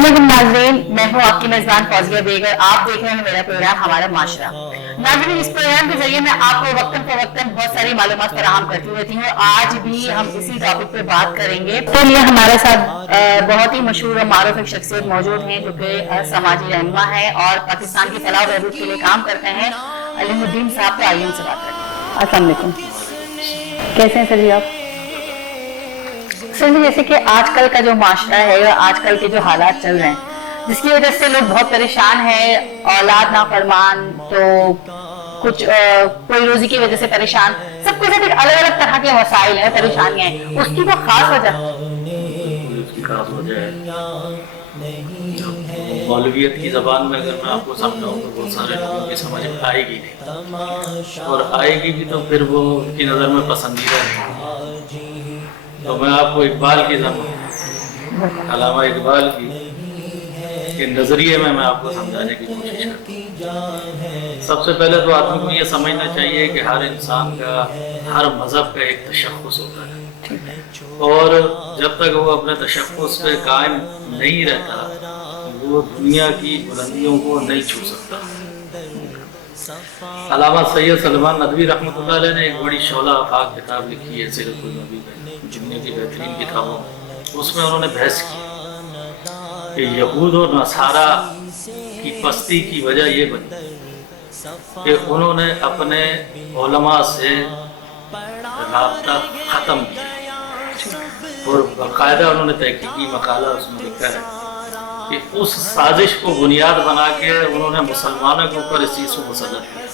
अस्सलाम वालेकुम नाज़रीन, मैं हूँ आपकी मेज़बान फौजिया बेग। आप देख रहे हैं मेरा प्रोग्राम हमारा माशरा। नाज़रीन, इस प्रोग्राम के जरिए मैं आपको वक्तन फवक्तन बहुत सारी मालूमात फराहम करती रहती हूँ। आज भी हम इसी टॉपिक पे बात करेंगे। तो ये हमारे साथ बहुत ही मशहूर और मारूफ एक शख्सियत मौजूद हैं जो कि समाजी रहनुमा है और पाकिस्तान की फलाह बहबूद के लिए काम करते हैं। अलीमुद्दीन साहब, तो आइए उनसे बात करते हैं। अस्सलाम वालेकुम, कैसे हैं सर जी आप? सर जी, जैसे कि आजकल का जो माशरा है, आजकल के जो हालात चल रहे हैं, जिसकी वजह से लोग बहुत परेशान हैं, औलाद नाफरमान, तो कुछ कोई रोजी की वजह से परेशान, सबके साथ एक अलग अलग तरह के मसाइल हैं, परेशानियां हैं। उसकी तो खास वजह मौलवियत की ज़बान में अगर मैं आपको समझाऊँ तो बहुत सारे लोगों की समझ में आएगी नहीं, और आएगी भी तो फिर वो उनकी नज़र में पसंदीदा नहीं। तो मैं आपको इकबाल की अल्लामा इकबाल के नज़रिए में मैं आपको समझाने की कोशिश करता हूँ। सबसे पहले तो आदमी को ये समझना चाहिए कि हर इंसान का, हर मज़हब का एक तशख़्ख़ुस होता है, और जब तक वो अपने तशख़्ख़ुस पे कायम नहीं रहता वो दुनिया की बुलंदियों को नहीं छू सकता। अल्लामा सैयद सलमान नदवी रहमतुल्लाह अलैह ने एक बड़ी शोला आफाक किताब लिखी है, सीरतुल नबी में, दुनिया की बेहतरीन किताबों में। उसमें उन्होंने बहस की कि यहूद और नसारा की पस्ती की वजह ये बनी कि उन्होंने अपने उलमा से राब्ता ख़त्म किया, और बाकायदा उन्होंने तहकीकी मकाला उसमें लिखा है कि उस साजिश को बुनियाद बना के उन्होंने मुसलमानों के ऊपर इस चीज़ को मुसल्लत किया,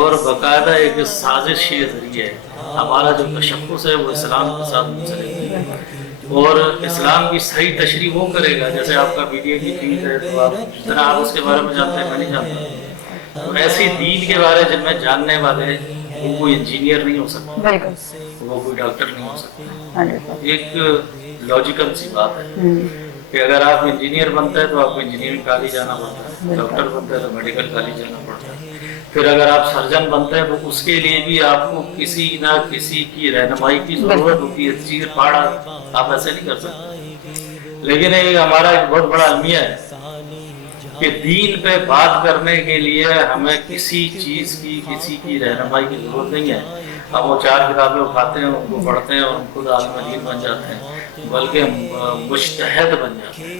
और बाकायदा एक साजिश के जरिए हमारा जो तशख़्ख़ुस है वो इस्लाम के साथ मुंसलिक है, और इस्लाम की सही तशरीह वो करेगा। जैसे आपका बीडीए की फीस है तो आप जितना आप उसके बारे में जानते हैं मैं नहीं जानता, तो ऐसी दीन के बारे में जानने वाले वो कोई इंजीनियर नहीं हो सकता, वो कोई डॉक्टर नहीं हो सकता। एक लॉजिकल सी बात है कि अगर आप इंजीनियर बनते हैं तो आपको इंजीनियरिंग कॉलेज जाना पड़ता है, डॉक्टर बनते हैं तो मेडिकल कॉलेज जाना पड़ता है, फिर अगर आप सर्जन बनते हैं तो उसके लिए भी आपको किसी ना किसी की रहनुमाई की जरूरत होती है। चीर फाड़ा आप ऐसे नहीं कर सकते। लेकिन ये हमारा एक बहुत बड़ा अलमिया है कि दीन पे बात करने के लिए हमें किसी चीज की, किसी की रहनुमाई की जरूरत नहीं है। हम वो 4 किताबें उठाते हैं, उनको पढ़ते हैं और हम खुद आलिम दीन बन जाते हैं, बल्कि मुज्तहिद बन जाते हैं।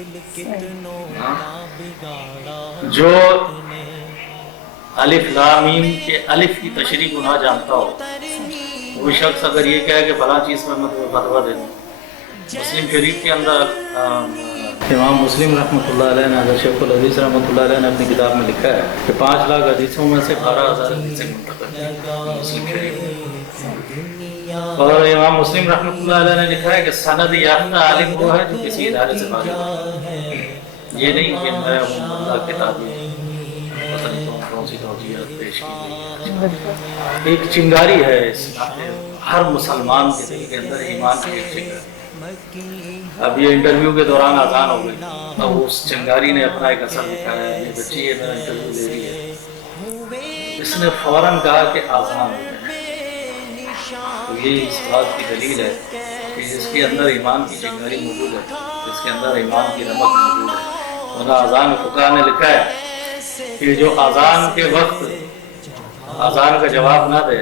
जो अलिफ लाम मीम के अलिफ की तशरीह को ना जानता हो, वो शख्स अगर ये कहे कि फलां चीज़ पर मैं तुम्हें फतवा दे दूँ, मुस्लिम शरीफ के अंदर इमाम मुस्लिम रहमतुल्लाह अलैह ने, हज़रत शेखुल हदीस रहमतुल्लाह अलैह ने अपनी किताब में लिखा है कि 5 लाख हदीसों में से 12,000 हदीसें मुंतक़ल हैं मुस्लिम शरीफ। और इमाम मुस्लिम रहमतुल्लाह अलैह ने लिखा है कि सनद याफ्ता आलिम वो है जो किसी इदारे से फारिग है। ये नहीं कि मैं अल्लाह किताबी पेश की। एक चिंगारी है इस हर मुसलमान के दिल के अंदर, ईमान की एक चिंगारी। अब ये इंटरव्यू के दौरान आज़ान हो गई, अब उस चिंगारी ने अपना एक असर दिखाया। ये बच्ची है, मेरा इंटरव्यू दे रही है, इसने फौरन कहा कि आज़ान हो गए। तो ये इस बात की दलील है कि जिसके अंदर ईमान की चिंगारी मौजूद है, जिसके अंदर ईमान की रमक मौजूद है। वरना आज़ान फुक़हा ने लिखा है कि जो अजान के वक्त अजान का जवाब ना दे,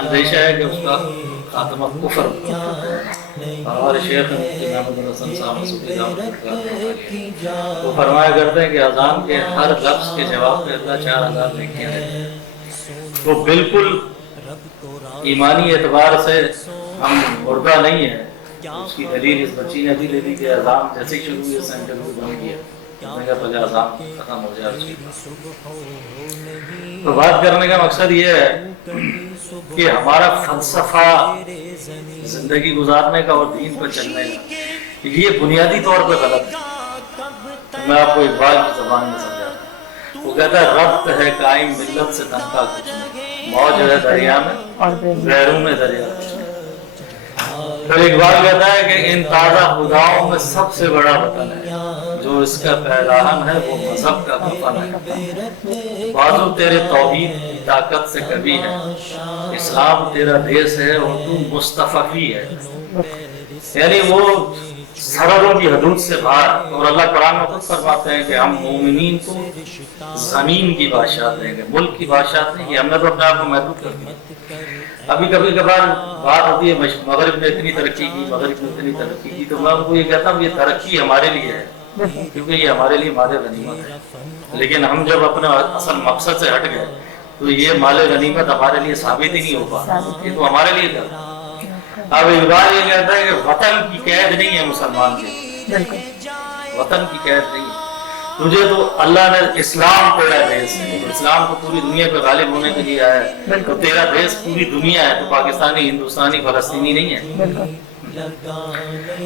अंदेशा है कि उसका खात्मा कुफर। हमारे शेख वो फरमाया करते हैं कि अजान के हर लफ्ज़ के जवाब पे अल्लाह 4,000 नेकियां देते हैं। तो बिल्कुल ईमानी एतबार से हम मुर्दा नहीं है। उसकी दलील इस बच्ची ने भी ले दी कि अजान जैसे ही शुरू हुई इंटरव्यू बन गया, खत्म हो जाए। तो बात करने का मकसद ये है कि हमारा फलसफा जिंदगी गुजारने का और दीन पर चलने का ये बुनियादी तौर पर गलत है। मैं आपको इकबाल की ज़बान में समझाता। वो कहता है रब्त है कायम मिल्लत से तनखा कुछ नहीं, मौज है दरिया में गैरों में दरिया कुछ नहीं। फिर इकबाल कहता है कि इन ताज़ा खुदाओं में सबसे बड़ा वतन है, जो इसका पहलाहन है वो मजहब का कफन है। बाजू तेरे तौहीद की ताकत से कभी है, इस्लाम तेरा देश है और तू मुस्तफी है। यानी वो सरहदों की हदूद से बाहर, और अल्लाह कुरान में खुद फरमाते हैं कि हम मोमिनीन को जमीन की बादशाह देंगे, मुल्क की बादशाह नहीं, हमने तो अपने आप को महदूद कर दिया। अभी कभी कभार बात होती है मगरिब ने इतनी तरक्की की, मगरिब ने इतनी तरक्की की, तो मैं उनको ये कहता हूँ ये तरक्की हमारे लिए है, क्योंकि ये हमारे लिए माले गनीमत है। लेकिन हम जब अपने असल मकसद से हट गए तो ये माले गनीमत हमारे लिए साबित ही नहीं हो पा, ये तो हमारे लिए था। अब इकबाल ये कहता है कि वतन की कैद नहीं है मुसलमान के, वतन की कैद नहीं है। तुझे तो अल्लाह ने इस्लाम तेरा देश है, तो इस्लाम को पूरी दुनिया पे गालिब होने के लिए आया है, तो तेरा देश पूरी दुनिया है, तो पाकिस्तानी, हिंदुस्तानी, फलस्तीनी नहीं है।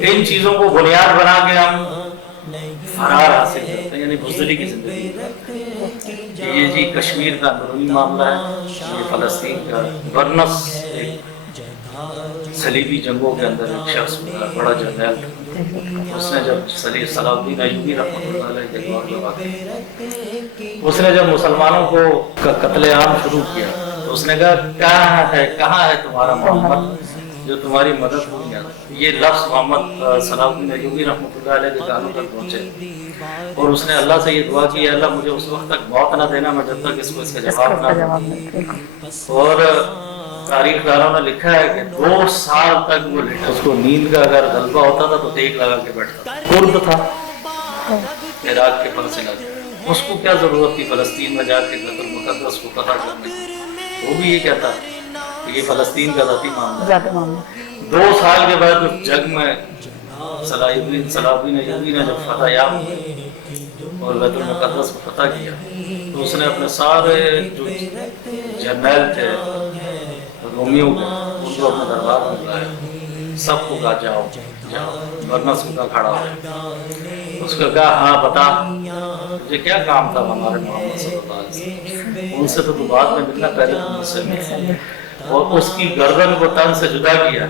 इन चीजों को बुनियाद बना के हम फरार हासिल करते हैं, यानी बुज़दिली की जिंदगी। ये जी कश्मीर का अंदरूनी मामला है, ये फलस्तीन का। बर्नस सलीबी जंगों के अंदर एक शख्स बड़ा जर्नैल, उसने जब सलाउद्दीन अय्यूबी रहमतुल्लाह अलैह के दौर में वाक़ई, उसने जब मुसलमानों को कत्लेआम शुरू किया तो उसने कहा कहाँ है तुम्हारा मोहम्मद जो तुम्हारी मदद हो गया। ये लफ्ज़ मोहम्मद सलाउद्दीन अय्यूबी रहमतुल्लाह अलैह के कानों तक पहुंचे और उसने अल्लाह से ये दुआ की, अल्लाह मुझे उस वक्त तक मौत ना देना मैं जब तक इसको इसका जवाब ना दूं। और तारीखदारों ने लिखा है कि 2 साल तक वो लेटा, उसको नींद का अगर गलबा होता था तो देख लगा के बैठता। कुर्द था, इराक के फल से लगा, उसको क्या जरूरत थी फलस्तीन में जाके बैतुल मुक़द्दस को पता करने, वो भी ये कहता कि ये फलस्तीन का ज़ाती मामला है। 2 साल के बाद उस जंग में सलाउद्दीन अय्यूबी ने जब फतह याब और बैतुल मुक़द्दस को फतह किया तो उसने अपने सारे जो जर्नैल थे रोमियों के, उनको अपने दरबार में बुलाया, सबको कहा जाओ जाओ, बर्नस का खड़ा हो। उसका कहा हाँ बता मुझे क्या काम था हमारे मोहम्मद सल्लल्लाहु अलैहि वसल्लम, उनसे तो तू बाद में मिलना, पहले तो मुझसे मिल। और उसकी गर्दन को तन से जुदा किया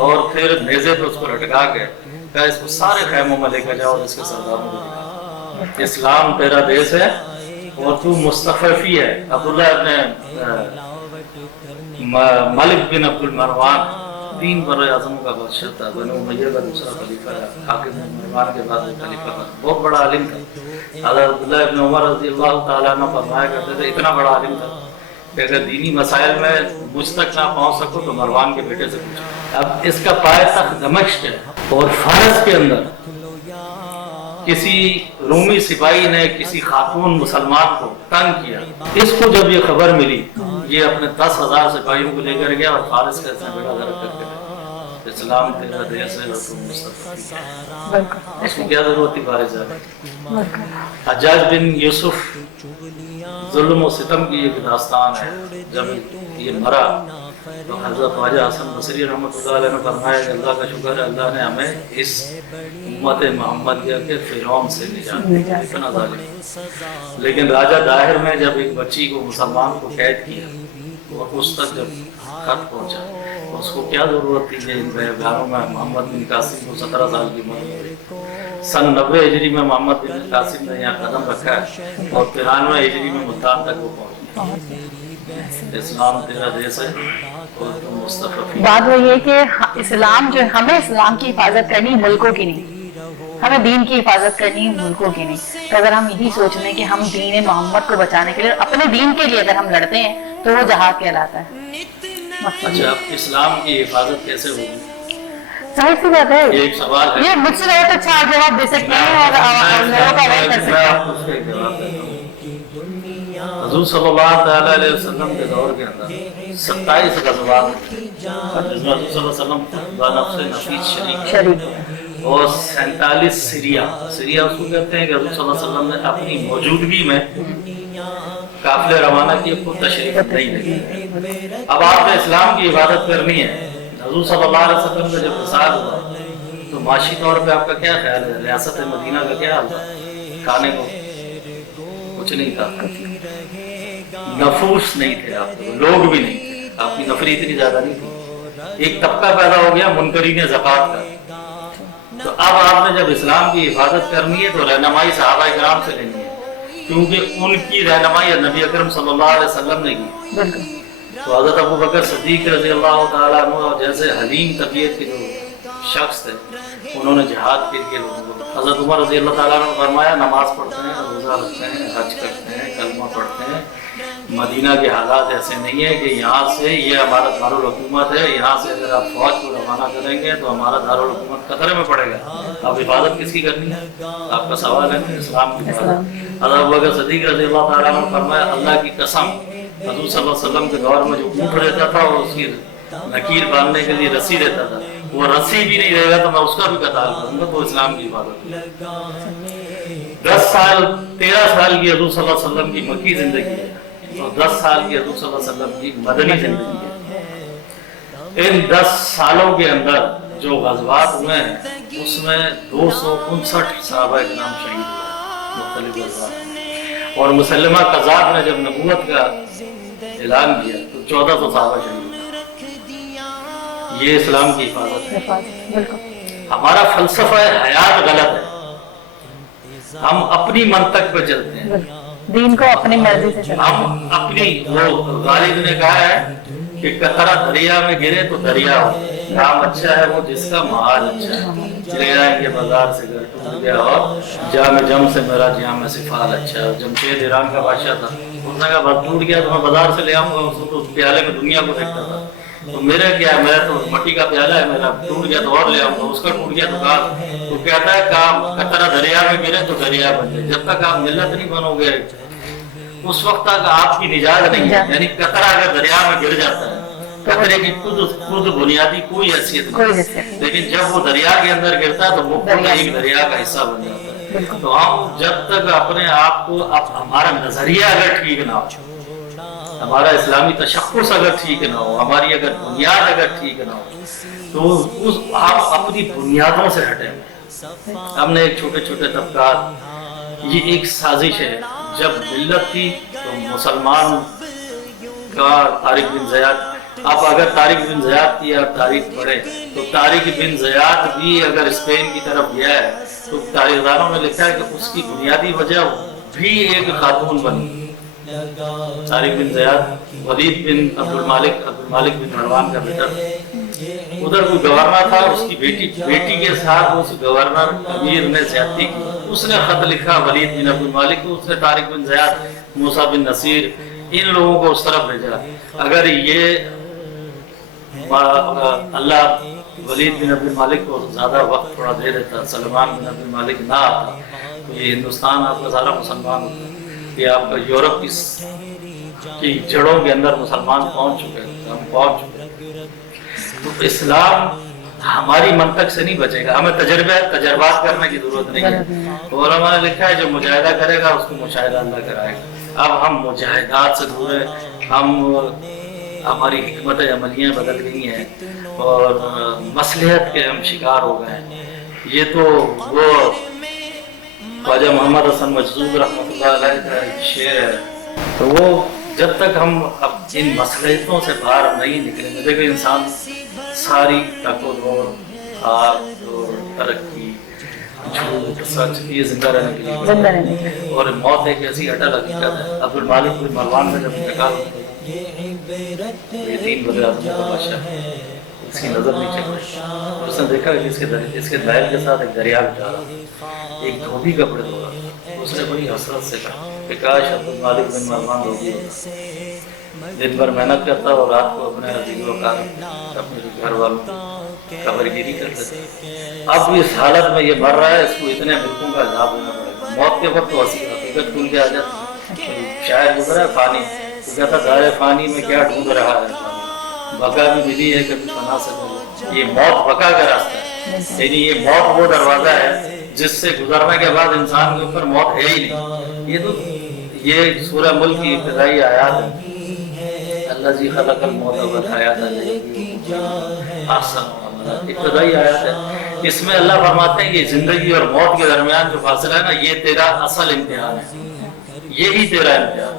और फिर नेज़े पे उसको लटका के कहा इसको सारे खैमों में लेकर जाओ और इसके सरदारों को दिखा, इस्लाम तेरा देश है और तू मुस्तफ़ी है। अब्दुल्ला इब्न मलिक बिन अब्दुल मरवान 3 बर-ए-आज़मों का बादशाह था, बनु उमय्या का दूसरा खलीफा था, हाकिम मरवान के बाद खलीफा था, बहुत बड़ा आलिम था। हज़रत अब्दुल्लाह इब्न उमर रज़ियल्लाहु ताला अन्हु फरमाया करते थे, इतना बड़ा आलिम था कि अगर दीनी मसाइल में मुझ तक ना पहुंच सको तो मरवान के बेटे से पूछो। अब इसका पायतख्त दमिश्क है और फारस के अंदर किसी रूमी सिपाही ने किसी खातून मुसलमान को तंग किया, इसको जब ये खबर मिली ये अपने 10,000 सिपाहियों को लेकर गया और फारस का इतना बेड़ा गर्क करके गया। इस्लाम तेरा देश है और तुम मुस्तफ़ी, इसको क्या जरूरत थी फारस जाने। हज्जाज बिन यूसुफ जुल्म और सितम की एक दास्तान है, जब ये मरा तो हज़रत ख्वाजा हसन बसरी रहमतुल्लाह अलैह ने फरमाया कि अल्लाह का शुक्र है अल्लाह ने हमें इस उम्मत मोहम्मदिया के फिरौन से निजात दी, इतना जालिम। लेकिन राजा दाहिर में जब एक बच्ची को मुसलमान को कैद किया और उस तक जब खत पहुंचा तो उसको क्या जरूरत थी इन बयानों में मोहम्मद बिन कासिम को 17 साल की उम्र में सन 90 हिजरी में मोहम्मद बिन कासिम ने यहाँ कदम रखा है और 93 हिजरी में मुल्तान तक वो पहुंचे। इस्लाम तेरा देश है और तुम मुस्तफ़ी। बात वही है कि इस्लाम जो हमें इस्लाम की हिफाजत करनी मुल्कों की नहीं, हमें दीन की हिफाजत करनी मुल्कों की नहीं। तो अगर हम यही सोच लें कि हम दीन मोहम्मद को बचाने के लिए अपने दीन के लिए अगर हम लड़ते हैं तो वो जहाद कहलाता है। अच्छा, इस्लाम की हिफाजत कैसे होगी? जाहिर सी बात है, ये एक सवाल है, ये मुझसे बहुत अच्छा आप जवाब दे सकते हैं और लोगों का वेट कर सकते हैं। हुज़ूर सल्लल्लाहु अलैहि वसल्लम के दौर के अंदर 27 ग़ज़वात जिसमें हुज़ूर सल्लल्लाहु अलैहि वसल्लम शरीक और 47 सीरिया उसको कहते हैं कि हुज़ूर सल्लल्लाहु अलैहि वसल्लम ने अपनी मौजूदगी में काफ़िले रवाना किए, खुद तशरीफ नहीं लगी। अब आपने इस्लाम की इबादत करनी है, हुज़ूर सल्लल्लाहु अलैहि वसल्लम का जब विसाल हुआ तो माशी तौर पे आपका क्या ख्याल है? रियासत मदीना का क्या हाल था? खाने को कुछ नहीं था, नफूस नहीं थे आप, लोग भी नहीं थे, आपकी नफरी इतनी ज्यादा नहीं थी। एक तबका पैदा हो गया मुनकरीन ज़कात का। तो अब आपने जब इस्लाम की हिफाजत करनी है तो रहनुमाई सहाबा किराम से लेनी है, क्योंकि उनकी रहनुमाई नबी अकरम सल्लल्लाहु अलैहि वसल्लम ने की। तो हज़रत अबू बकर सिद्दीक़ रज़ियल्लाहु ताला अन्हु जैसे हलीम तबीयत के जो शख्स थे उन्होंने जिहाद के लिए लोगों को, हज़रत उमर रज़ी अल्लाह ताला ने फरमाया नमाज पढ़ते हैं, रोज़ा रखते हैं, हज करते हैं, कलमा पढ़ते हैं, मदीना के हालात ऐसे नहीं है कि यहाँ से ये हमारा दारुल हुकूमत है, यहाँ से अगर आप फौज को रवाना करेंगे तो हमारा दारुल हुकूमत खतरे में पड़ेगा। अब हिफाजत किसकी करनी है? आपका सवाल है इस्लाम की हिफाजत। हज़रत अबू बकर सिद्दीक़ रज़ी अल्लाह ताला ने फरमाया अल्लाह की कसम, हज़ूर सल्लल्लाहु अलैहि वसल्लम के दौर में जो ऊँट रहता था और उसकी नकीर बांधने के लिए रस्सी रहता था, वो रस्सी भी नहीं रहेगा तो मैं उसका भी कताल करूंगा, तो इस्लाम की हिफाजत। 10 साल 13 साल की हज़ूर सल्लल्लाहु अलैहि वसल्लम की मक्की जिंदगी है और 10 साल की हज़ूर सल्लल्लाहु अलैहि वसल्लम की मदनी जिंदगी है। इन 10 सालों के अंदर जो गज़वात हुए हैं उसमें 259 सहाबा इकराम शहीद हुए मुख्तलिफ गज़वात, और मुसल्लमा कज़ाब ने जब नबूवत का ऐलान किया तो 1400 सहाबा शहीद हुए। ये इस्लाम की हिफाजत है। हमारा फलसफा हयात गलत है, हम अपनी मंतक पे चलते हैं, दीन को अपनी मर्जी से चलाते हैं। हम अपनी, वो गालिब ने कहा है कि कतरा दरिया में गिरे तो दरिया हो, काम अच्छा है वो जिसका महाल अच्छा है, चले जाएंगे बाजार से घर टूट गया और जाम जम से मेरा जाम सिफाल अच्छा है। जमशेद ईरान का बादशाह था, उसने कहा बस टूट गया तो मैं बाजार से ले आऊंगा, उसको तो उस प्याले में दुनिया को देखता था, तो मेरा क्या है, मेरा तो मट्टी का प्याला है, मेरा टूट गया तो और ले आऊंगा, उसका टूट गया तो काम। तो कहता है काम कतरा दरिया में गिरे तो दरिया बन जाए, जब तक आप मिल्लत नहीं बनोगे उस वक्त तक आपकी निजात नहीं है। यानी कतरा अगर दरिया में गिर जाता है, कतरे की खुद बुनियादी कोई हैसियत नहीं, लेकिन जब वो दरिया के अंदर गिरता है तो वो खुद एक दरिया का हिस्सा बन जाता है। तो हम जब तक अपने आप को, हमारा नजरिया अगर ठीक ना हो, हमारा इस्लामी तशख्खुस अगर ठीक ना हो, हमारी अगर बुनियाद अगर ठीक ना हो, तो हम अपनी बुनियादों से हटेंगे। हमने एक छोटे छोटे तबकात, ये एक साजिश है। जब मिल्लत थी तो मुसलमान का तारिक बिन ज़ियाद, आप अगर तारिक बिन ज़ियाद की आप तारीख पढ़े तो तारिक बिन ज़ियाद भी अगर स्पेन की तरफ गया है तो तारीखदारों ने लिखा है कि उसकी बुनियादी वजह भी एक खातून बनी। तारिक बिन ज़ियाद वलीद बिन अब्दुल मालिक बिन मरवान का बेटा, उधर कोई गवर्नर था, उसकी बेटी के साथ उस गवर्नर अमीर ने ज्यादती की, उसने खत लिखा वलीद बिन अब्दुल मालिक को, उसने तारिक बिन ज़ियाद, मूसा बिन नसीर, इन लोगों को उस तरफ भेजा। अगर ये अल्लाह वलीद बिन अब्दुल मालिक को ज्यादा वक्त थोड़ा दे देता, सलमान बिन अब्दुल मालिक ना आता, तो ये हिंदुस्तान आपका सारा मुसलमान होता, ये आपका यूरोप की जड़ों के अंदर मुसलमान पहुंच चुके हैं, हम पहुंच चुके। तो इस्लाम हमारी मंतक से नहीं बचेगा, हमें तजर्बात करने की जरूरत नहीं है। और हमारा लिखा है जो मुजाहिदा करेगा उसको मुशाहिदा अल्लाह कराएगा। अब हम मुजाहिदात से दूर हैं, हमारी हिकमत अमलियाँ बदल गई हैं और मसलहत के हम शिकार हो गए हैं। ये तो वो ख्वाजा मोहम्मद हसन मजदूब रहमतुल्लाह अलैह का शेर है। तो वो जब तक हम अब इन मसलहतों से बाहर नहीं निकलेंगे, देखो इंसान सारी ताकतवर, खाक और तरक्की, झूठ, सच, ये जिंदा रहने के लिए, और मौत एक ऐसी अटल हकीकत है। अब्दुल मालिक बिन मरवान का जब इंतकाल, ये 3 बजे आदमी का बादशाह, इसकी नजर नहीं चल रही, उसने देखा कि इसके दायर के साथ एक दरिया जा रहा, एक धोबी कपड़े धो रहा, उसने बड़ी हसरत से कहा कि काश अब्दुल मालिक बिन मरवान धोबी होता, दिन भर मेहनत करता और रात को अपने अपने घर वालों कबरगिरी कर देता। अब इस हालत में ये मर रहा है, इसको इतने मृत्युओं का अज़ाब होना पड़ेगा। मौत के वक्त तो हकीकत खुल के आ जाती। शायर गुजरा है पानी, तो कहता दायरे पानी में क्या ढूंढ रहा है, बका भी मिली है कभी बना सके, ये मौत बका का रास्ता है। यानी ये मौत वो दरवाजा है जिससे गुजरने के बाद इंसान के ऊपर मौत है ही नहीं। ये सूरह मुल्क की इब्तिदाई आयात है, अल्लाह जी खलक़ल मौत वल हयात इब्तिदाई आयत है। इसमें अल्लाह फरमाते हैं कि जिंदगी और मौत के दरमियान जो फासला है ना, ये तेरा असल इम्तिहान है, यही तेरा इम्तिहान।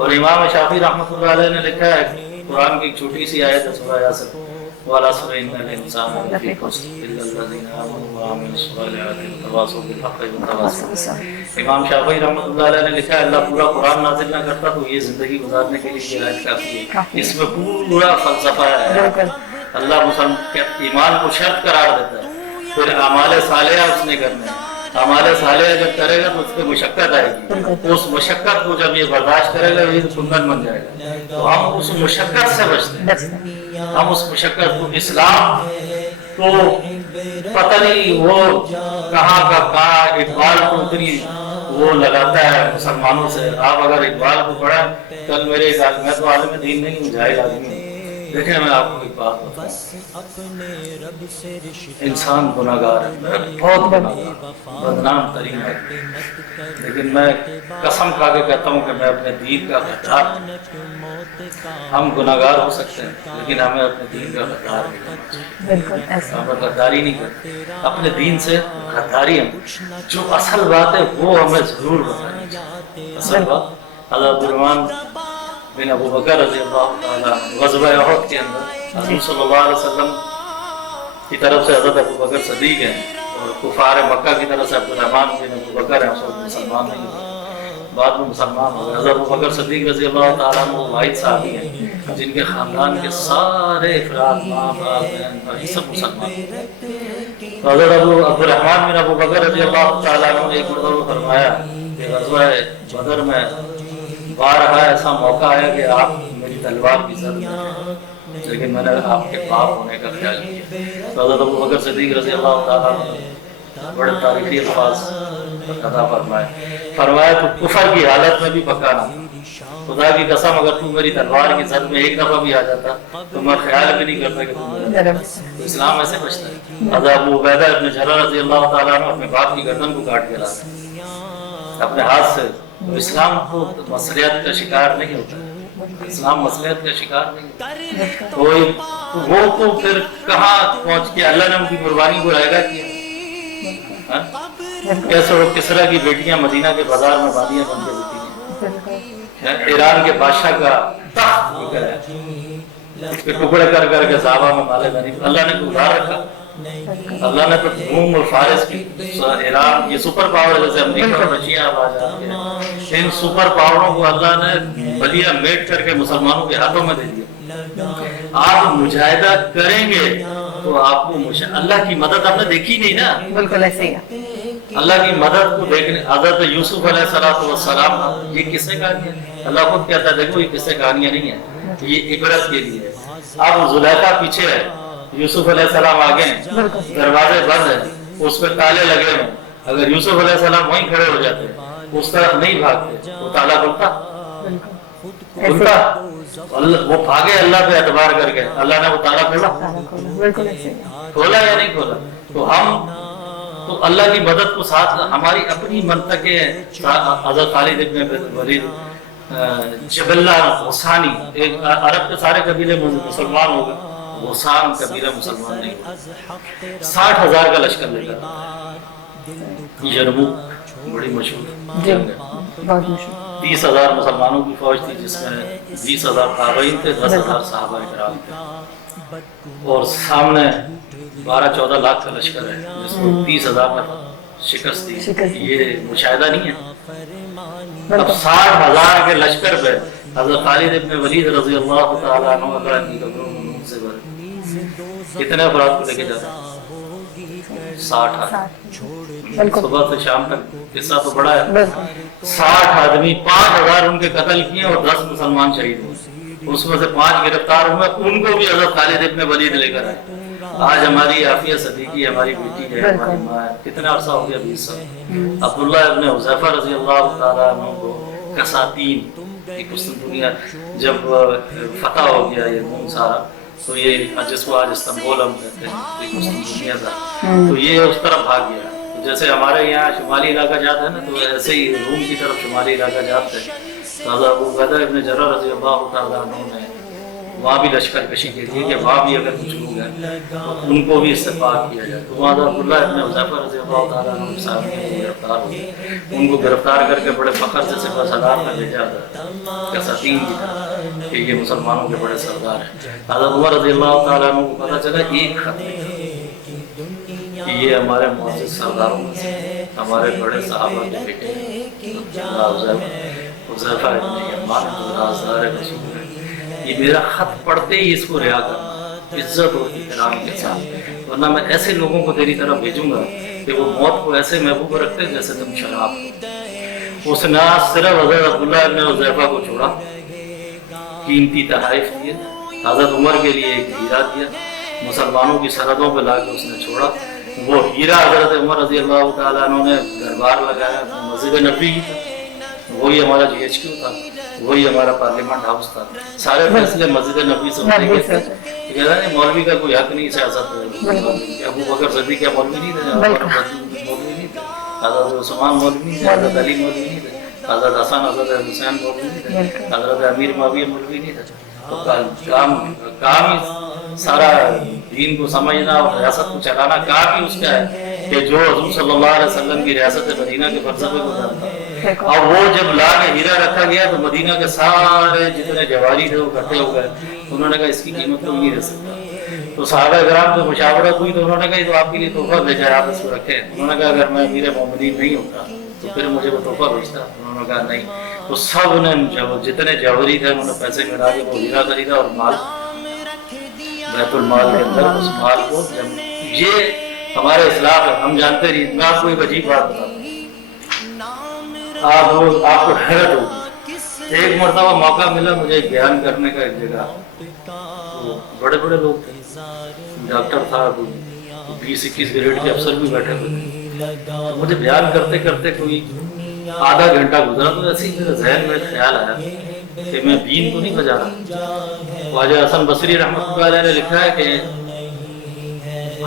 और इमाम शाफी रहमतुल्लाह अलैह ने लिखा है, कुरान की छोटी सी आयत है सूरह यासीन, वाला सूरह इन्नल इंसान लफी खुस्र इल्ला लज़ीना आमनू व अमिलुस सालिहाति व तवासौ बिल हक़्क़ि व तवासौ। इमाम शाफी रहमतुल्लाह अलैह ने लिखा है, अल्लाह पूरा कुरान नाज़िल ना करता तो ये जिंदगी गुजारने के लिए ये आयत काफी है। इसमें पूरा फलसफा है। अल्लाह मुसलमान के ईमान को शर्त करार देता है پھر اعمال صالحہ اس نے کرنے ہیں. اعمال صالحہ جب کرے گا تو اس پہ مشقت آئے گی. اس مشقت کو جب یہ برداشت کرے گا یہ کندن بن جائے گا. تو ہم اس مشقت سے بچتے ہیں. ہم اس مشقت کو اسلام تو پتہ نہیں وہ کہاں کا کہاں اقبال کو اتنی وہ لگاتا ہے مسلمانوں سے. آپ اگر اقبال کو پڑھیں, کل میرے ایک میں تو عالم دین نہیں ہوں, جاہل آدمی ہوں. دیکھیں میں آپ کو ایک بات بتاؤں, انسان گناہگار ہے, بہت گناہگار, بدنام ترین ہے, لیکن میں قسم کھا کے کہتا ہوں کہ میں اپنے دین کا غدار ہوں. ہم گناہگار ہو سکتے ہیں لیکن ہمیں اپنے دین کا غدار نہیں کرنا چاہیے. ہمیں غداری نہیں کرتے اپنے دین سے. غداری ہم جو اصل بات ہے وہ ہمیں ضرور بتانی چاہیے. اصل بات حضرت عبدالرحمن بن ابو بکر رضی اللہ تعالیٰ غزوہ احد کے اندر حضور صلی اللہ علیہ وسلم کی طرف سے حضرت ابو بکر صدیق ہیں اور کفار مکہ کی طرف سے عبدالرحمن بن ابو بکر ہیں. اس مسلمان نہیں ہوئے, بعد میں مسلمان ہو گئے. حضرت ابو بکر صدیق رضی اللہ تعالیٰ وہ واحد صحابی ہیں جن کے خاندان کے سارے افراد, ماں باپ بہن بھائی سب مسلمان ہیں. حضرت عبدالرحمن بن ابو بکر رضی اللہ تعالیٰ نے ایک مرتبہ فرمایا کہ غزوہ بدر میں بارہا ایسا موقع ہے کہ آپ میری تلوار کی زد میں, لیکن میں نے آپ کے باپ ہونے کا خیال کیا. حضرت ابو بکر صدیق رضی اللہ تعالیٰ نے بڑے تاریخی الفاظ ادا فرمایا تو کفر کی حالت میں بھی پکا نہ, خدا کی قسم اگر تو میری تلوار کی زد میں ایک دفعہ بھی آ جاتا تو میں خیال بھی نہیں کرتا کہ تو اسلام ایسے بچتا ہے. حضرت ابو عبیدہ ابن جرح رضی اللہ تعالیٰ نے اپنے باپ کی گردن کو کاٹ کے لایا اپنے ہاتھ سے. تو اسلام تو مصلحت کا شکار نہیں ہوتا, اسلام مصلحت کا شکار نہیں ہوتا. وہ تو پھر کہاں پہنچ کے اللہ نے ان کی قربانی کو رائگا کیا. کیسے وہ کسرا کی بیٹیاں مدینہ کے بازار میں بادیاں بن کے دیتی ہیں, ایران کے بادشاہ کا تخت اس کے ٹکڑے کر کر کے صحابہ میں مالے بنی. اللہ نے تو ادھار رکھا, اللہ نے تو روم اور فارس کی ایران یہ سپر پاور جیسے امریکہ اور رشیا آباد جاتی ہے, ان سپر پاوروں کو اللہ نے بدیا میٹ کر کے مسلمانوں کے ہاتھوں میں دے دیا. آپ مجاہدہ کریں گے تو آپ کو اللہ کی مدد آپ نے دیکھی نہیں نا. بالکل ایسے ہی اللہ کی مدد کو دیکھنے. حضرت یوسف علیہ السلام یہ کس نے کہانی ہے, اللہ خود کہتا ہے دیکھو یہ کس سے کہانیاں نہیں ہیں, یہ عبرت کے لیے. اب زلیخا پیچھے ہے, یوسف علیہ السلام آگے ہیں, دروازے بند ہیں, اس پہ تالے لگے ہیں. اگر یوسف علیہ السلام وہیں کھڑے ہو جاتے اس طرف نہیں بھاگتے وہ تالا کھلتا, وہ بھاگے اللہ پہ اعتبار کر کے, اللہ نے وہ تالا کھولا یا نہیں کھولا. تو ہم تو اللہ کی مدد کو ساتھ ہماری اپنی منطق حضرت خالد ابن ولید جبلہ غسانی, ایک عرب کے سارے قبیلے مسلمان ہو گئے, غسان قبیلہ مسلمان نہیں ہوا. 60,000 کا لشکر لے کر یرموک بڑی مشہور جنگ ہے, 30,000 مسلمانوں کی فوج تھی جس میں 20,000 تابعین تھے, 10,000 صحابہ کرام تھے, اور سامنے 12-14 لاکھ کا لشکر ہے جس میں 30,000 میں شکست دی. یہ مشاہدہ نہیں ہے. اب 60,000 کے لشکر پہ حضرت خالد ابن ولید رضی اللہ تعالیٰ عنہ اللہ کی قبروں سے کتنے افراد کو لے کے جاتا ہے, 60,000 صبح سے شام تک. قصہ تو بڑا ہے. 60 آدمی, 5,000 ان کے قتل کیے اور 10 مسلمان شہید ہوئے, اس میں سے 5 گرفتار ہوئے, ان کو بھی حضرت خالد ابن ولید لے کر آئے. آج ہماری عافیہ صدیقی ہماری بیٹی ہے, ہماری ماں ہے, کتنا عرصہ ہو گیا, 20 سال. عبداللہ ابن حذیفہ رضی اللہ تعالیٰ عنہ کو قساطین قسطنطنیہ جب فتح ہو گیا یہ روم سارا, تو یہ جس کو آج استنبول ہم کہتے ہیں یہ قسطنطنیہ تھا, تو یہ اس طرف بھاگ گیا. جیسے ہمارے یہاں شمالی علاقہ جات ہے نا, تو ایسے ہی روم کی طرف شمالی علاقہ جات ہے. حضرت ابو عبیدہ ابن جرح رضی اللہ تعالیٰ عنہ نے وہاں بھی لشکر کشی کے لیے کہ وہاں بھی اگر کچھ لوگ ہیں تو ان کو بھی استفاد کیا جائے. تو وہاں عبداللہ ابن حذیفہ رضی اللہ تعالیٰ عنہ صاحب نے گرفتار ہوئے, ان کو گرفتار کر کے بڑے فخر سے سپہ سالار میں بھیجا قساطین کی طرف کہ یہ مسلمانوں کے بڑے سردار ہیں. حضرت عمر رضی اللہ تعالیٰ عنہ کو پتہ چلا ایک خط کہ یہ ہمارے معزز سرداروں میں سے ہمارے بڑے صحابہ کے بیٹے حذیفہ ابن یمان رازدار رسول, یہ میرا خط پڑھتے ہی اس کو رہا کرنا, इज्जत और इकराम के साथ, वरना मैं ऐसे लोगों को तेरी तरफ भेजूंगा कि वो मौत को ऐसे महबूब रखते हैं जैसे तुम शराब को। उसने सिर्फ हजरत अब्दुल्लाह इब्न हुज़ैफा को छोड़ा, कीमती तहाइफ दिए, हजरत उमर के लिए एक हीरा दिया, मुसलमानों की सरहदों पर लाके उसने छोड़ा। वो हीरा हजरत उमर रजी अल्लाह तआला अन्हु ने दरबार लगाया, मस्जिद नबी की था, वही हमारा GHQ था, वही हमारा पार्लियामेंट हाउस था, सारे फैसले मस्जिद नबी से होते थे। कहता नहीं मौलवी का कोई हक नहीं सियासत में, अबू बकर सिद्दीक़ क्या मौलवी नहीं थे, मौलवी नहीं थे, हजरत उस्मान मौलवी नहीं थे, हजरत अली मौलवी नहीं थे, हजरत हसन हजरत हुसैन मौलवी नहीं थे, हजरत अमीर मुआविया मौलवी नहीं थे। तो काम ही सारा दीन को समझना और रियासत को चलाना काम ही उसका है कि जो हुज़ूर सल्लल्लाहु अलैहि वसल्लम की रियासत मदीना के फलसफे को जानता है। और वो जब ला के हीरा रखा गया तो मदीना के सारे जितने जवारी थे वो इकट्ठे हो गए। उन्होंने कहा इसकी कीमत कोई नहीं दे सकता। तो सहाबा किराम से मुशावरत हुई तो उन्होंने कहा तो आपके लिए तोहफा भेजा है, आप इसको रखें। उन्होंने कहा अगर मैं अमीर मोमिनीन नहीं होता तो फिर मुझे वो तोहफा भेजता। उन्होंने कहा नहीं। तो सब ने जितने जवारी थे उन्होंने पैसे मिला के वो हीरा खरीदा और माल बैतुल माल के अंदर उस माल को जब ये हमारे इस्लाम है हम जानते नहीं। मैं आपको एक अजीब बात बताऊं, आपको हैरत होगी। एक मरतबा मौका मिला मुझे बयान करने का एक जगह, तो बड़े बड़े लोग थे, डॉक्टर था, 20-21 ग्रेड के अफसर भी बैठे हुए थे। तो मुझे बयान करते करते कोई आधा घंटा गुजरा तो ऐसे ही मेरे जहन में ख्याल आया कि मैं बीन को नहीं बजा रहा। ख्वाजा हसन बसरी रहमतुल्लाह अलैह ने लिखा है कि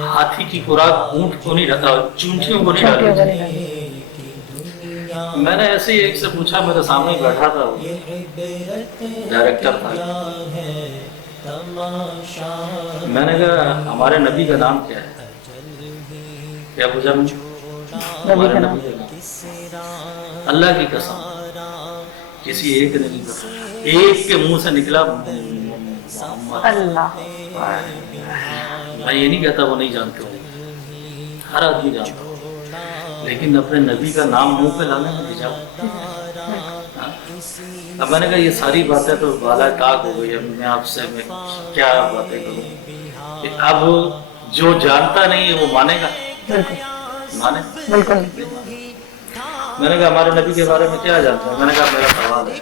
हाथी की खुराक ऊंट को नहीं रखा, चूंटियों को नहीं डाली। मैंने ऐसे ही एक से पूछा, मेरे सामने बैठा था, डायरेक्टर था। मैंने कहा हमारे नबी का नाम क्या है? क्या पूछा? हमारे नबी का नाम। अल्लाह की कसम किसी एक ने नहीं पता, एक के मुंह से निकला अल्लाह। मैं ये नहीं कहता वो नहीं जानते हो, हर आदमी जानता हो, लेकिन अपने नबी का नाम मुंह पे लाने में जाओ। अब मैंने कहा ये सारी बातें तो बाला ताक हो गई, अब मैं आपसे मैं क्या बातें करूं। अब जो जानता नहीं है वो मानेगा? माने बिल्कुल। मैंने कहा हमारे नबी के बारे में क्या जानते हैं? मैंने कहा मेरा सवाल है।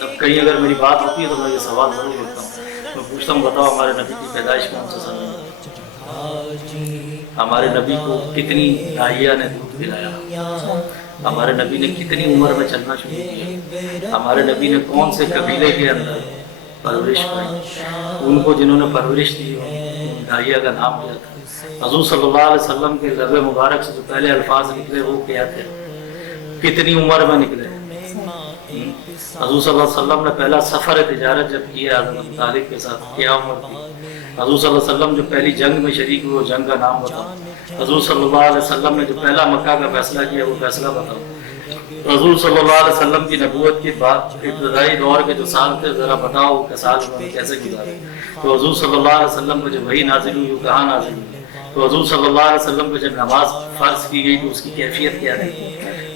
अब कहीं अगर मेरी बात होती है तो मैं ये सवाल जरूर करता हूँ। मैं पूछता हूँ बताओ हमारे नबी की पैदाइश कौन से समय में? हमारे नबी को कितनी दाहिया ने दूध पिलाया? हमारे नबी ने कितनी उम्र में चलना शुरू किया? हमारे नबी ने कौन से कबीले के अंदर परवरिश पाई? उनको जिन्होंने परवरिश दी दाहिया का नाम दिया था। हुज़ूर सल्लल्लाहु अलैहि वसल्लम के लबे मुबारक से जो पहले अल्फाज निकले वो क्या थे? कितनी उम्र में निकले? हुज़ूर सल्लल्लाहु अलैहि वसल्लम ने पहला सफर तिजारत जब किया हज़रत अबू तालिब के साथ, क्या उम्र थी? हुज़ूर सल्लल्लाहु अलैहि वसल्लम जो पहली जंग में शरीक हुए वो जंग का नाम बताओ। हुज़ूर सल्लल्लाहु अलैहि वसल्लम ने जो पहला मक्का का फैसला किया वो फैसला बताओ। हुज़ूर सल्लल्लाहु अलैहि वसल्लम की नबूवत के बाद इब्तिदाई दौर के जो साल थे जरा बताओ वो साल उन्होंने कैसे गुजारे? तो हुज़ूर सल्लल्लाहु अलैहि वसल्लम पर जब वही नाजिल हुई वो कहाँ नाजिल हुई? तो हुज़ूर सल्लल्लाहु अलैहि वसल्लम पर जब नमाज फर्ज की गई तो उसकी कैफियत क्या थी?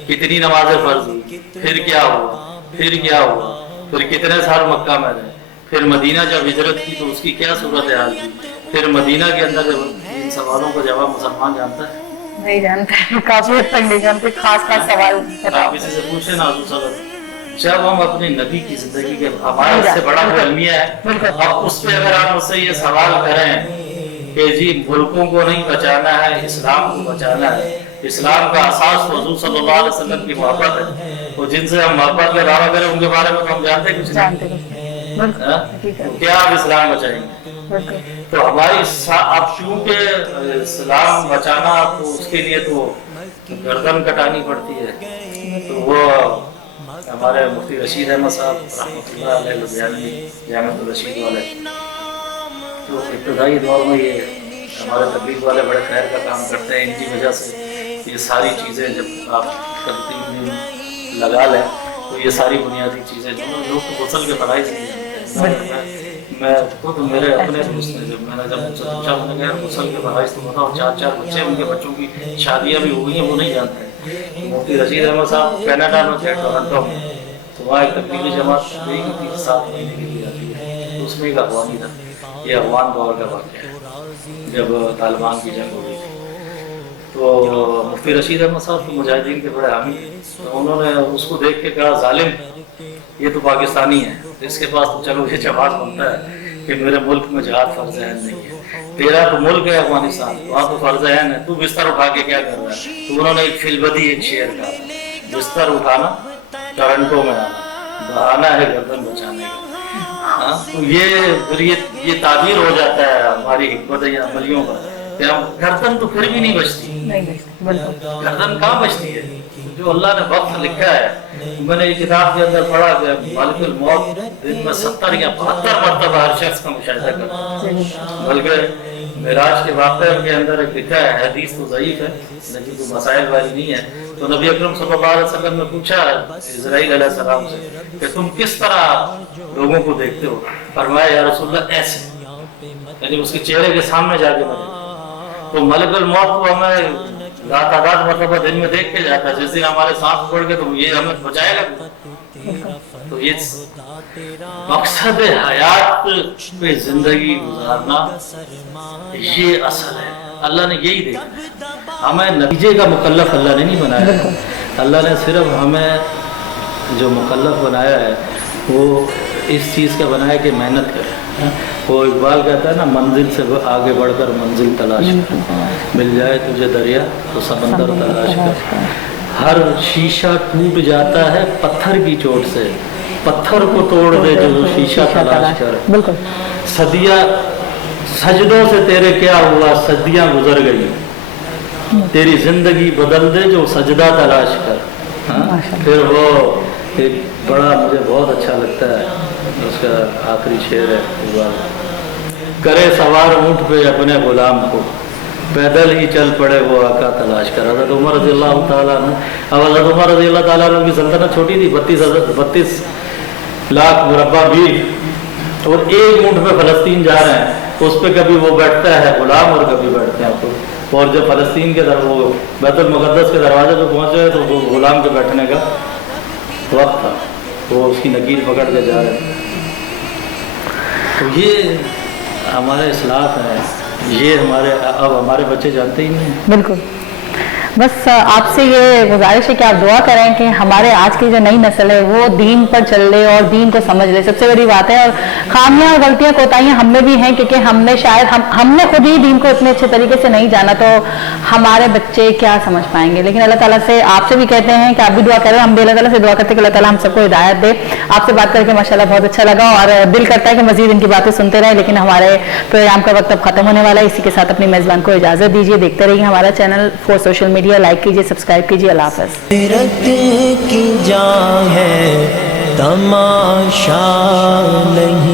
कितनी नमाजें फर्ज हुई? फिर क्या हुआ? फिर क्या हुआ? फिर कितने साल मक्का में रहे? फिर मदीना जब हिजरत की तो उसकी क्या सूरत हाल थी? फिर मदीना के अंदर जब इन सवालों का जवाब मुसलमान जानता है? नहीं जानते, काफी हद तक नहीं जानते। खास सवाल आप किसी से पूछे ना हुज़ूर सल्लल्लाहु अलैहि वसल्लम, जब हम अपनी नबी की जिंदगी के हमारा इससे बड़ा कोई अलमिया है और उस पर अगर आप मुझसे ये सवाल करें कि जी मुल्कों को नहीं बचाना है, इस्लाम को बचाना है, इस्लाम का असास तो हुज़ूर सल्लल्लाहु अलैहि वसल्लम की मोहब्बत है, तो जिनसे हम मोहब्बत का दावा करें उनके बारे में तो हम जानते कुछ नहीं, तो क्या आप इस्लाम बचाएंगे? तो हमारी अब चूंकि इस्लाम बचाना तो उसके लिए तो गर्दन कटानी पड़ती है। तो वो हमारे मुफ्ती रशीद अहमद साहब रहमतुल्लाह अलैह लुधियानवी जामिअतुल रशीद वाले, तो इब्तिदाई दौर में ये हमारे तबलीग वाले बड़े खैर का काम करते हैं। इनकी वजह से ये सारी चीज़ें जब आप तबलीग में लगा लें तो ये सारी बुनियादी चीज़ें जो लोग तो गुसल के पढ़ाई से नहीं जानते। मैं खुद मेरे अपने दोस्त ने जब मैंने जब उनसे पूछा उन्होंने कहा गुसल के पढ़ाई तो बताओ, 4-4 बच्चे उनके बच्चों की शादियाँ भी हो गई हैं वो नहीं जानते। मुफ्ती रशीद अहमद साहब कनाडा में थे, टोरंटो में, तो वहाँ एक तबलीगी जमात 7 महीने के लिए आती है, तो उसमें एक अफवानी था। ये अफगान दौर का वाक़या है, जब तालिबान की जंग हो रही थी। तो मुफ्ती रशीद अहमद साहब तो मुजाहिदीन के बड़े हामी थे, तो उन्होंने उसको देख के कहा, जालिम ये तो पाकिस्तानी है, इसके पास तो चलो ये जवाब बनता है कि मेरे मुल्क में जहाद फर्ज ऐन नहीं है, तेरा तो मुल्क है अफगानिस्तान, वहाँ तो फर्ज ऐन है, तू बिस्तर उठा के क्या कर रहा है। तो उन्होंने एक फिलबदी एक शेर कहा, बिस्तर उठाना टोरंटो में आना, बहाना है गर्दन बचाने का। हाँ, तो ये फिर ये ताबीर हो जाता है हमारी हिकमत या अमलियों का कि हम गर्दन तो फिर भी नहीं बचती, गर्दन कहाँ बचती है। जो अल्लाह ने वक्त लिखा है, मैंने एक किताब के अंदर पढ़ा कि मालिकुल मौत दिन में 70 या 72 मरतबा हर शख्स का मुशाहिदा करता है। बल्कि मिराज के वाक़े के अंदर एक लिखा है, हदीस तो ज़ईफ है लेकिन तो मसाइल वाली नहीं है। तो नबी अकरम सल्लल्लाहु अलैहि वसल्लम ने पूछा इज़राइल अलैहिस्सलाम से कि तुम किस तरह लोगों को देखते हो। फरमाया या रसूलल्लाह ऐसे, यानी उसके चेहरे के सामने जाके मैं देखता। तो मलकुल मौत को हमें लातादाद मरतबा दिन में देख के जाता है, जिस दिन हमारे सांस पड़ गए तो ये हमें बचाएगा। तो ये मकसद हयात पे जिंदगी गुजारना ये असल है, अल्लाह ने यही देखा है। हमें नतीजे का मुकल्लफ अल्लाह ने नहीं बनाया है, अल्लाह ने सिर्फ हमें जो मुकल्लफ बनाया है वो इस चीज़ का बनाया कि मेहनत करें। वो इकबाल कहता है ना, मंजिल से आगे बढ़कर मंजिल तलाश कर, मिल जाए तुझे दरिया तो समंदर तलाश कर। हर शीशा टूट जाता है पत्थर की चोट से, पत्थर को तोड़ दे जो शीशा तलाश कर। सदियाँ सजदों से तेरे क्या हुआ, सदियाँ गुजर गई, तेरी जिंदगी बदल दे जो सजदा तलाश कर। हाँ, फिर वो एक बड़ा मुझे बहुत अच्छा लगता है उसका आखिरी शेर है, करे सवार ऊँट पे अपने गुलाम को, पैदल ही चल पड़े वो आका तलाश कर। हज़रत उमर रज़ियल्लाहु ताला अन्हु, अब हज़रत उमर रज़ियल्लाहु ताला अन्हु की सल्तनत छोटी थी, 32 लाख मुरब्बा मील, और एक ऊँट पे फ़लस्तीन जा रहे हैं, उस पर कभी वो बैठता है गुलाम और कभी बैठते हैं तो। और जब फ़लस्तीन के वो बैतुल मुक़द्दस के दरवाजे पे पहुँचे तो वो गुलाम के बैठने का वक्त था, वो उसकी नकीर पकड़ के जा रहे थे। तो ये हमारे इस्लाफ है, ये अब हमारे बच्चे जानते ही नहीं। बिल्कुल, बस आपसे ये गुजारिश है कि आप दुआ करें कि हमारे आज की जो नई नस्ल है वो दीन पर चल ले और दीन को समझ ले, सबसे बड़ी बात है। और खामियां और गलतियां कोताहियां हम में भी हैं, क्योंकि हमने शायद हमने खुद ही दीन को इतने अच्छे तरीके से नहीं जाना, तो हमारे बच्चे क्या समझ पाएंगे। लेकिन अल्लाह ताला से आपसे भी कहते हैं कि आप भी दुआ करें, हम भी अल्लाह ताला से दुआ करते हैं कि अल्लाह ताला हम सबको हिदायत दे। आपसे बात करके माशाल्लाह बहुत अच्छा लगा और दिल करता है कि मजीद इनकी बातें सुनते रहे, लेकिन हमारे प्रोग्राम का वक्त अब खत्म होने वाला है। इसी के साथ अपनी मेज़बान को इजाज़त दीजिए। देखते रहिए हमारा channel for social media, like कीजिए, सब्सक्राइब कीजिए। अल्लाह हाफ़िज़। की जा है तमाशा नहीं।